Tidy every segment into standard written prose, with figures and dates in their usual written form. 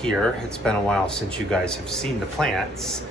here. It's been a while since you guys have seen the plants,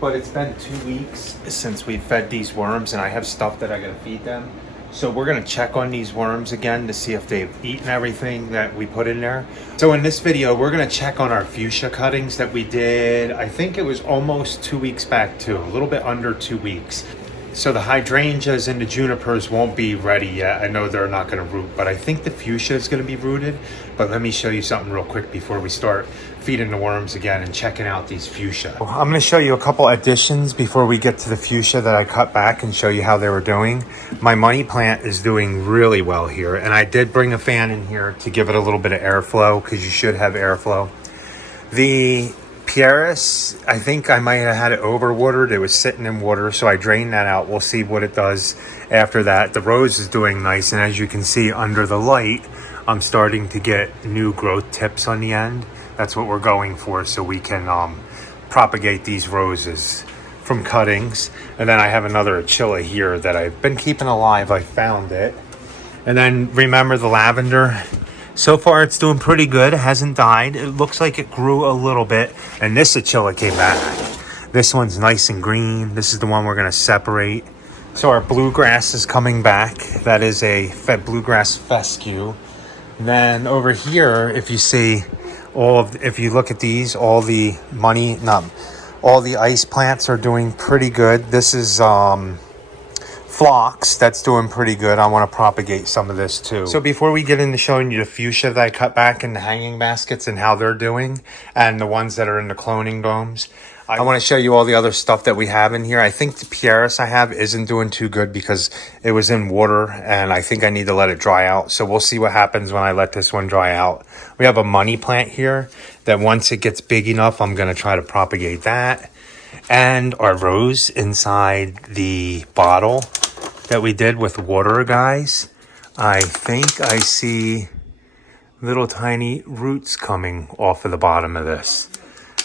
but it's been 2 weeks since we fed these worms, and I have stuff that I gotta feed them. So we're gonna check on these worms again to see if they've eaten everything that we put in there. So in this video, we're gonna check on our fuchsia cuttings that we did. I think it was almost 2 weeks back too, a little bit under 2 weeks. So the hydrangeas and the junipers won't be ready yet. I know they're not gonna root, but I think the fuchsia is gonna be rooted. But let me show you something real quick before we start feeding the worms again and checking out these fuchsia. I'm gonna show you a couple additions before we get to the fuchsia that I cut back and show you how they were doing. My money plant is doing really well here, and I did bring a fan in here to give it a little bit of airflow because you should have airflow. The Pieris, I think I might have had it overwatered. It was sitting in water, so I drained that out. We'll see what it does after that. The rose is doing nice, and as you can see under the light, I'm starting to get new growth tips on the end. That's what we're going for, so we can propagate these roses from cuttings. And then I have another achilla here that I've been keeping alive. I found it. And then remember the lavender. So far it's doing pretty good. It hasn't died. It looks like it grew a little bit. And this achilla came back. This one's nice and green. This is the one we're going to separate. So our bluegrass is coming back. That is a bluegrass fescue. And then over here, if you see if you look at these, all the ice plants are doing pretty good. This is phlox that's doing pretty good. I want to propagate some of this too. So before we get into showing you the fuchsia that I cut back in the hanging baskets and how they're doing, and the ones that are in the cloning domes, I want to show you all the other stuff that we have in here. I think the Pieris I have isn't doing too good because it was in water, and I think I need to let it dry out. So we'll see what happens when I let this one dry out. We have a money plant here that once it gets big enough, I'm going to try to propagate that. And our rose inside the bottle that we did with water, guys. I think I see little tiny roots coming off of the bottom of this.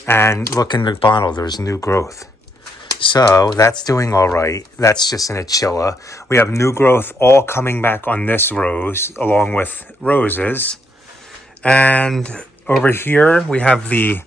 And look in the bottle, there's new growth. So that's doing all right. That's just an achilla. We have new growth all coming back on this rose along with roses. And over here we have the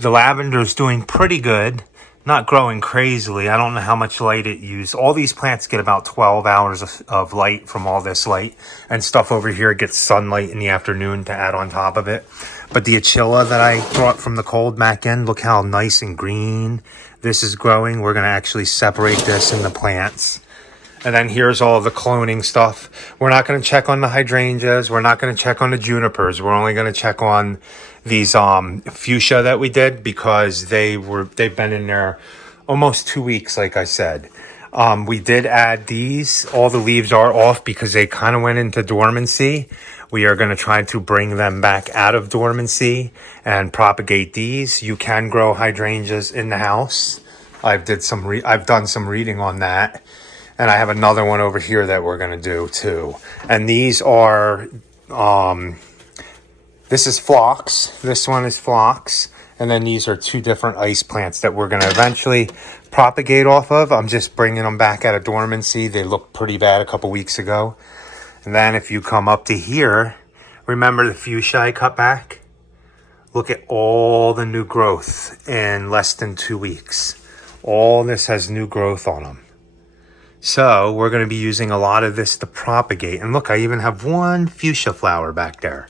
lavender's doing pretty good. Not growing crazily. I don't know how much light it used. All these plants get about 12 hours of light from all this light. And stuff over here gets sunlight in the afternoon to add on top of it. But the achilla that I brought from the cold back in, look how nice and green this is growing. We're going to actually separate this in the plants. And then here's all the cloning stuff. We're not going to check on the hydrangeas. We're not going to check on the junipers. We're only going to check on these fuchsia that we did because they've been in there almost 2 weeks, like I said. We did add these. All the leaves are off because they kind of went into dormancy. We are going to try to bring them back out of dormancy and propagate these. You can grow hydrangeas in the house. I've done some reading on that. And I have another one over here that we're going to do too. And these are, this is phlox. This one is phlox. And then these are two different ice plants that we're going to eventually propagate off of. I'm just bringing them back out of dormancy. They looked pretty bad a couple weeks ago. And then if you come up to here, remember the fuchsia I cut back? Look at all the new growth in less than 2 weeks. All this has new growth on them. So we're going to be using a lot of this to propagate. And look, I even have one fuchsia flower back there.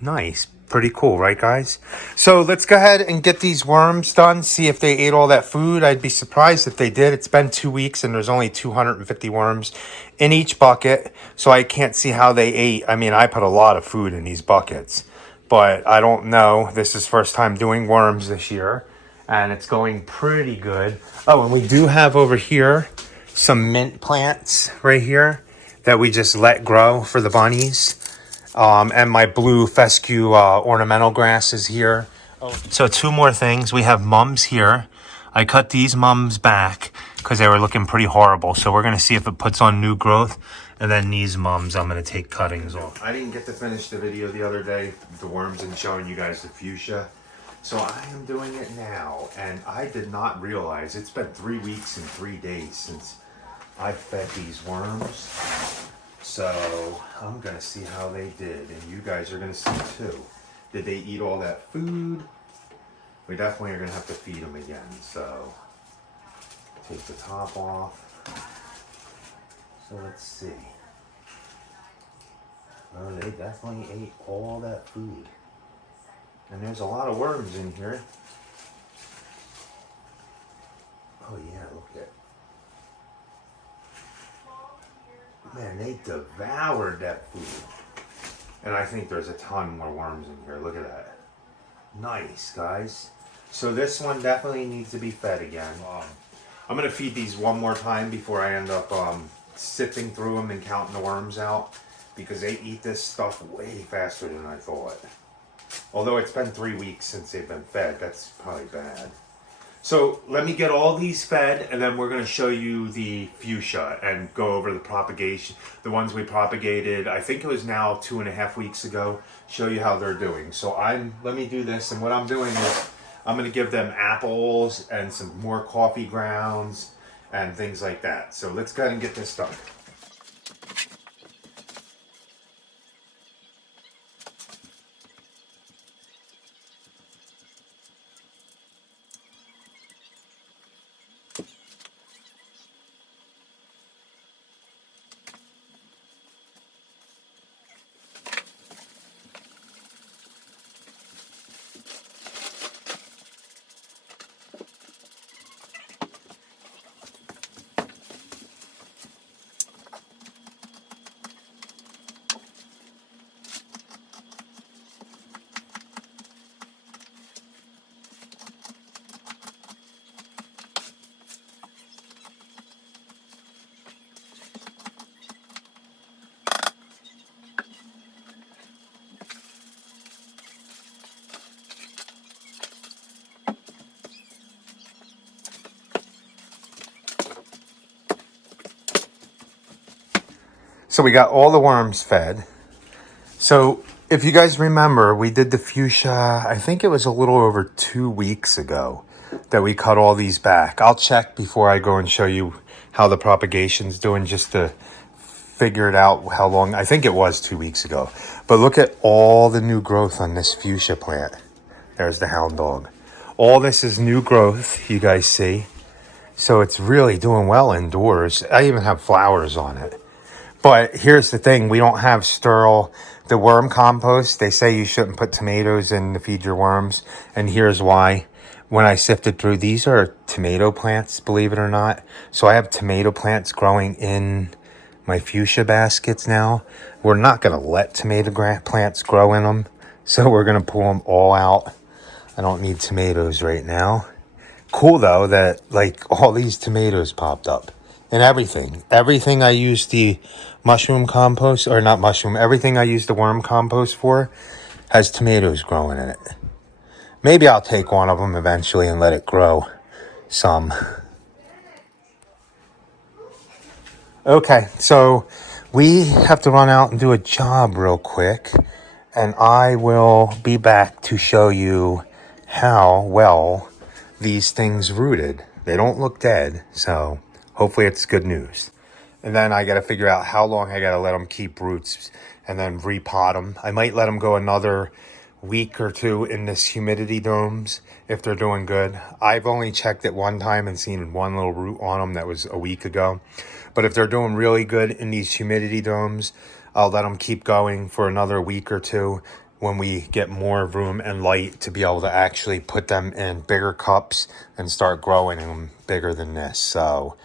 Nice. Pretty cool, right, guys? So let's go ahead and get these worms done, see if they ate all that food. I'd be surprised if they did. It's been 2 weeks and there's only 250 worms in each bucket, so I can't see how they ate. I mean, I put a lot of food in these buckets, but I don't know. This is first time doing worms this year, and it's going pretty good. Oh, and we do have over here some mint plants right here that we just let grow for the bunnies. And my blue fescue ornamental grass is here. So 2 more things. We have mums here. I cut these mums back because they were looking pretty horrible. So we're going to see if it puts on new growth. And then these mums, I'm going to take cuttings off. I didn't get to finish the video the other day, the worms, and showing you guys the fuchsia. So I am doing it now. And I did not realize it's been 3 weeks and 3 days since I fed these worms. So I'm going to see how they did, and you guys are going to see too. Did they eat all that food? We definitely are gonna have to feed them again. So take the top off. So let's see. Oh, they definitely ate all that food. And there's a lot of worms in here. Oh yeah, look at it. Man, they devoured that food. And I think there's a ton more worms in here. Look at that. Nice, guys. So this one definitely needs to be fed again. I'm going to feed these one more time before I end up sifting through them and counting the worms out, because they eat this stuff way faster than I thought. Although it's been 3 weeks since they've been fed, that's probably bad. So let me get all these fed, and then we're going to show you the fuchsia and go over the propagation, the ones we propagated. I think it was now 2.5 weeks ago. Show you how they're doing. So let me do this, and what I'm doing is I'm going to give them apples and some more coffee grounds and things like that. So let's go ahead and get this done. So we got all the worms fed. So if you guys remember, we did the fuchsia, I think it was a little over 2 weeks ago that we cut all these back. I'll check before I go and show you how the propagation's doing, just to figure it out how long. I think it was 2 weeks ago. But look at all the new growth on this fuchsia plant. There's the hound dog. All this is new growth, you guys see. So it's really doing well indoors. I even have flowers on it. But here's the thing, we don't have sterile, the worm compost. They say you shouldn't put tomatoes in to feed your worms. And here's why. When I sifted through, these are tomato plants, believe it or not. So I have tomato plants growing in my fuchsia baskets now. We're not going to let tomato plants grow in them. So we're going to pull them all out. I don't need tomatoes right now. Cool though that like all these tomatoes popped up. And everything I use the mushroom compost, or not mushroom, everything I use the worm compost for has tomatoes growing in it. Maybe I'll take one of them eventually and let it grow some. Okay, so we have to run out and do a job real quick, and I will be back to show you how well these things rooted. They don't look dead, so hopefully it's good news. And then I got to figure out how long I got to let them keep roots and then repot them. I might let them go another week or two in this humidity domes if they're doing good. I've only checked it one time and seen one little root on them that was a week ago. But if they're doing really good in these humidity domes, I'll let them keep going for another week or two when we get more room and light to be able to actually put them in bigger cups and start growing them bigger than this. So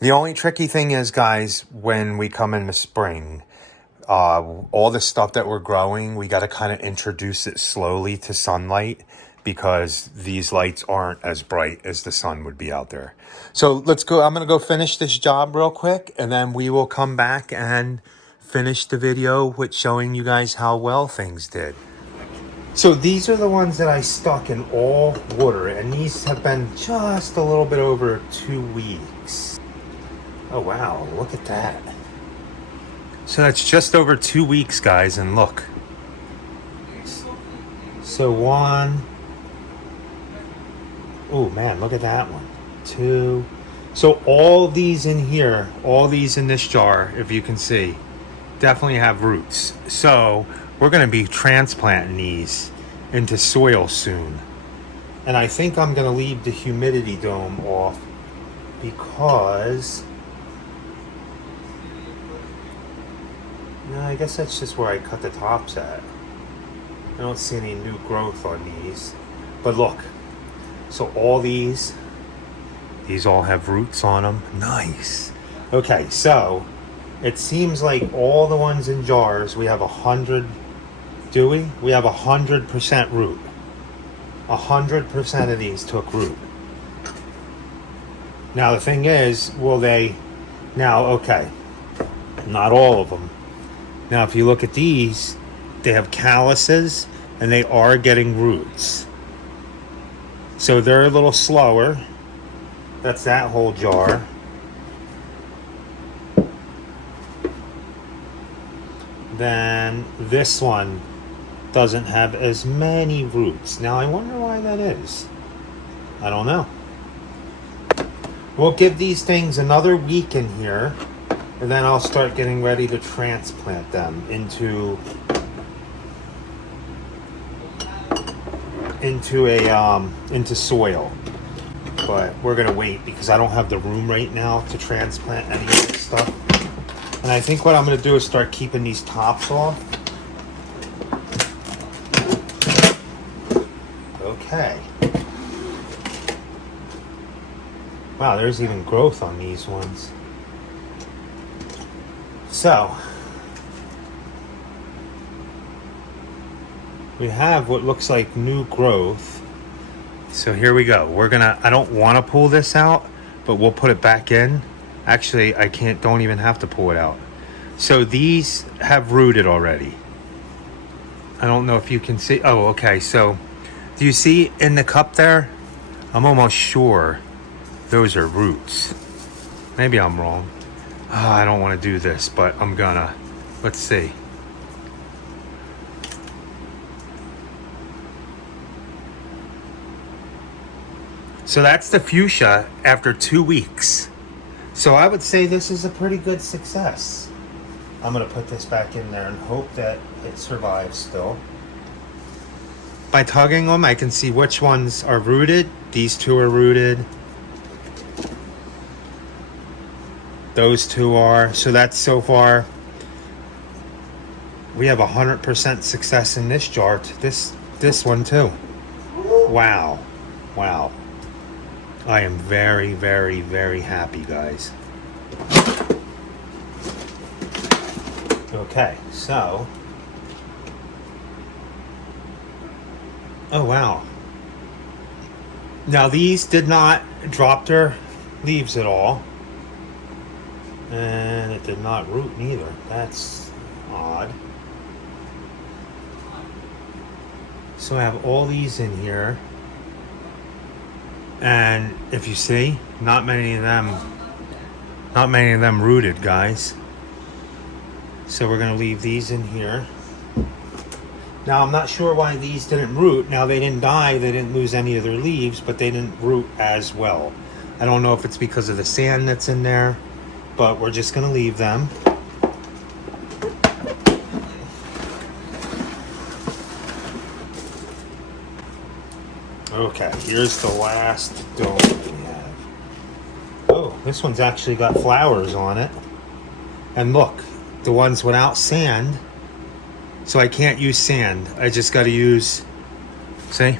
the only tricky thing is, guys, when we come in the spring, all the stuff that we're growing, we got to kind of introduce it slowly to sunlight, because these lights aren't as bright as the sun would be out there. So let's go. I'm going to go finish this job real quick, and then we will come back and finish the video with showing you guys how well things did. So these are the ones that I stuck in all water, and these have been just a little bit over 2 weeks. Oh wow, look at that. So that's just over 2 weeks, guys, and look. So one. Oh man, look at that one. Two. So all these in here, all these in this jar, if you can see, definitely have roots. So we're going to be transplanting these into soil soon. And I think I'm going to leave the humidity dome off because, no, I guess that's just where I cut the tops at. I don't see any new growth on these. But look, so all these all have roots on them. Nice. Okay, so it seems like all the ones in jars, we have 100, do we? We have 100% root. 100% of these took root. Now the thing is, will they, now, okay, not all of them. Now if you look at these, they have calluses and they are getting roots. So they're a little slower. That's that whole jar. Then this one doesn't have as many roots. Now I wonder why that is. I don't know. We'll give these things another week in here, and then I'll start getting ready to transplant them into soil. But we're gonna wait because I don't have the room right now to transplant any of this stuff. And I think what I'm gonna do is start keeping these tops off. Okay. Wow, there's even growth on these ones. So, we have what looks like new growth. So here we go. I don't want to pull this out, but we'll put it back in. Actually, I don't even have to pull it out. So these have rooted already. I don't know if you can see. Oh, okay. So do you see in the cup there? I'm almost sure those are roots. Maybe I'm wrong. Oh, I don't want to do this, but I'm gonna. Let's see. So that's the fuchsia after 2 weeks. So I would say this is a pretty good success. I'm gonna put this back in there and hope that it survives still. By tugging them, I can see which ones are rooted. These two are rooted. Those two are. So that's so far. We have 100% success in this jar. This one too. Wow. Wow. I am very, very, very happy, guys. Okay, so. Oh, wow. Now, these did not drop their leaves at all. And it did not root neither. That's odd. So I have all these in here. And if you see, not many of them rooted, guys. So we're gonna leave these in here. Now I'm not sure why these didn't root. Now they didn't die, they didn't lose any of their leaves, but they didn't root as well. I don't know if it's because of the sand that's in there, but we're just gonna leave them. Okay, here's the last dome we have. Oh, this one's actually got flowers on it. And look, the ones without sand. So I can't use sand. I just got to use, see?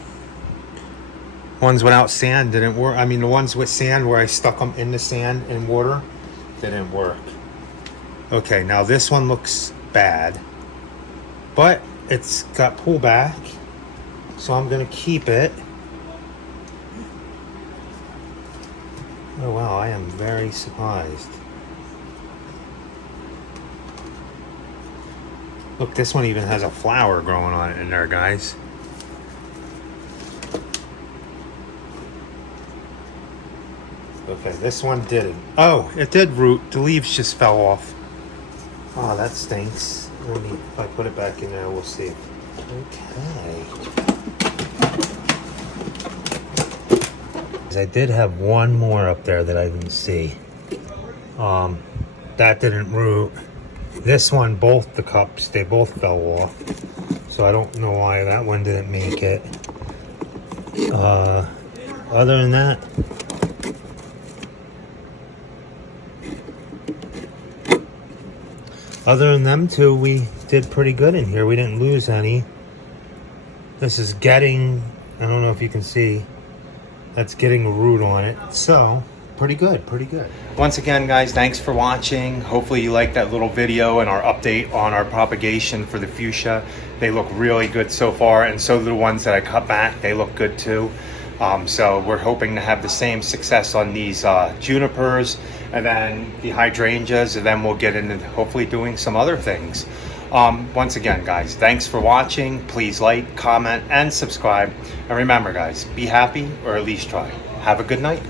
Ones without sand didn't work. I mean, the ones with sand where I stuck them in the sand and water didn't work. Okay, now this one looks bad. But it's got pullback. So I'm going to keep it. Oh wow, I am very surprised. Look, this one even has a flower growing on it in there, guys. Okay, this one didn't. Oh, it did root. The leaves just fell off. Oh, that stinks. Maybe if I put it back in there, we'll see. Okay. I did have one more up there that I didn't see. That didn't root. This one, both the cups, they both fell off. So I don't know why that one didn't make it. Other than that, other than them two, we did pretty good in here. We didn't lose any. This is getting, I don't know if you can see, that's getting a root on it. So, pretty good, pretty good. Once again, guys, thanks for watching. Hopefully you liked that little video and our update on our propagation for the fuchsia. They look really good so far, and so do the ones that I cut back. They look good too. So we're hoping to have the same success on these junipers and then the hydrangeas, and then we'll get into hopefully doing some other things. Once again, guys, thanks for watching. Please like, comment, and subscribe. And remember, guys, be happy, or at least try. Have a good night.